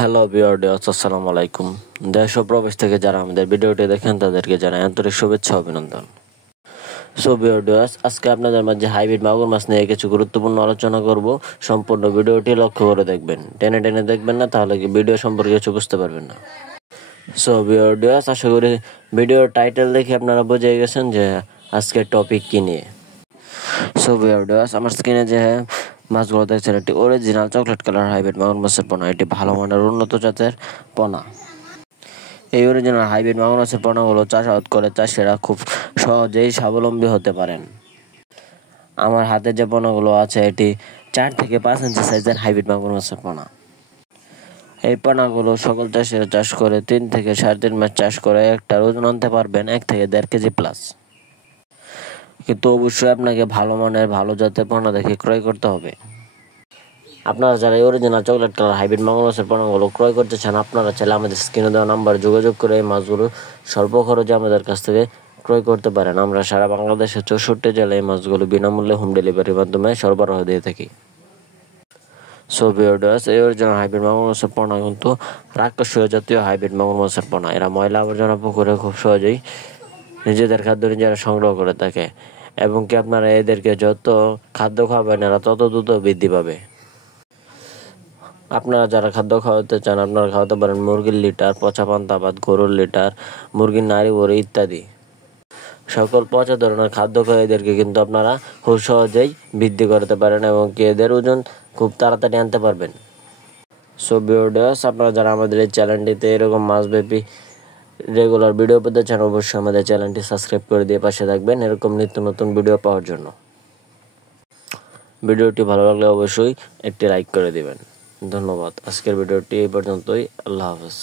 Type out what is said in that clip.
Hello viewers, আসসালামু আলাইকুম। দেশ ও প্রবাস থেকে যারা আমাদের ভিডিওটি দেখেন তাদেরকে জানাই আন্তরিক শুভেচ্ছা অভিনন্দন। সো ভিউয়ার্স, আজকে আপনাদের মাঝে হাইব্রিড মাগুর মাছ নিয়ে কিছু গুরুত্বপূর্ণ আলোচনা করব। সম্পূর্ণ ভিডিওটি লক্ষ্য করে দেখবেন, টেনে টেনে দেখবেন না, তাহলে কি ভিডিও সম্পর্কে কিছু বুঝতে পারবেন না। সো ভিউয়ার্স, আশা করি ভিডিওর টাইটেল দেখে আপনারা বুঝে গেছেন যে আজকের টপিক কী নিয়ে। সো ভিউয়ার্স, আমার স্ক্রিনে যে মাছগুলো দেখছেন, একটি অরিজিনাল চকলেট কালার হাইব্রিড মাগুর মাছের পোনা। এটি ভালো মানের উন্নত জাতের পোনা। এই অরিজিনাল হাইব্রিড মাগুর মাছের পোনাগুলো চাষাবাদ করে চাষিরা খুব সহজেই স্বাবলম্বী হতে পারেন। আমার হাতে যে পোনাগুলো আছে, এটি 4 থেকে 5 ইঞ্চি সাইজের হাইব্রিড মাগুর মাছের পোনা। এই পোনাগুলো সকল চাষিরা চাষ করে 3 থেকে 3.5 মাস চাষ করে একটার ওজন আনতে পারবেন 1 থেকে 1.5 কেজি প্লাস। কিন্তু অবশ্যই আপনাকে ভালো মানের ভালো জাতের পোনা দেখে ক্রয় করতে হবে। আপনারা যারা অরিজিনাল চকলেট কালার হাইব্রিড মাগুর মাছের পোনাগুলো ক্রয় করতে চান, আপনারা চাইলে আমাদের স্ক্রিনে দেওয়া নাম্বারে যোগাযোগ করে এই মাছগুলো স্বল্প খরচে আমাদের কাছ থেকে ক্রয় করতে পারেন। আমরা সারা বাংলাদেশের 64 জেলায় এই মাছগুলো বিনামূল্যে হোম ডেলিভারির মাধ্যমে সরবরাহ দিয়ে থাকি। সো ভিউয়ার্স, এই অরিজিনাল হাইব্রিড মাগুর মাছের পোনা কিন্তু রাক্ষসীয় জাতীয় হাইব্রিড মাগুর মাছের পোনা। এরা ময়লা আবর্জনা পুকুরে খুব সহজেই নিজেদের খাদ্য নিজেরা সংগ্রহ করে থাকে, এবং কি আপনারা এদেরকে যত খাদ্য খাওয়াবেন এরা তত দ্রুত বৃদ্ধি পাবে। আপনারা যারা খাদ্য খাওয়াতে চান, আপনারা খাওয়াতে পারেন মুরগির লিটার, পচা পান্তা ভাত, গরুর লিটার, মুরগির নাড়ি ভুড়ি ইত্যাদি সকল পচা ধরনের খাদ্য খেয়ে এদেরকে কিন্তু আপনারা খুব সহজেই বৃদ্ধি করতে পারেন, এবং কি এদের ওজন খুব তাড়াতাড়ি আনতে পারবেন। সো ভিউয়ার্স, আপনারা যারা আমাদের এই চ্যানেলটিতে এরকম মাছব্যাপী রেগুলার ভিডিও পেতে চান, অবশ্যই আমাদের চ্যানেলটি সাবস্ক্রাইব করে দিয়ে পাশে থাকবেন এরকম নিত্য নতুন ভিডিও পাওয়ার জন্য। ভিডিওটি ভালো লাগলে অবশ্যই একটি লাইক করে দিবেন। ধন্যবাদ। আজকের ভিডিওটি এই পর্যন্তই। আল্লাহ হাফেজ।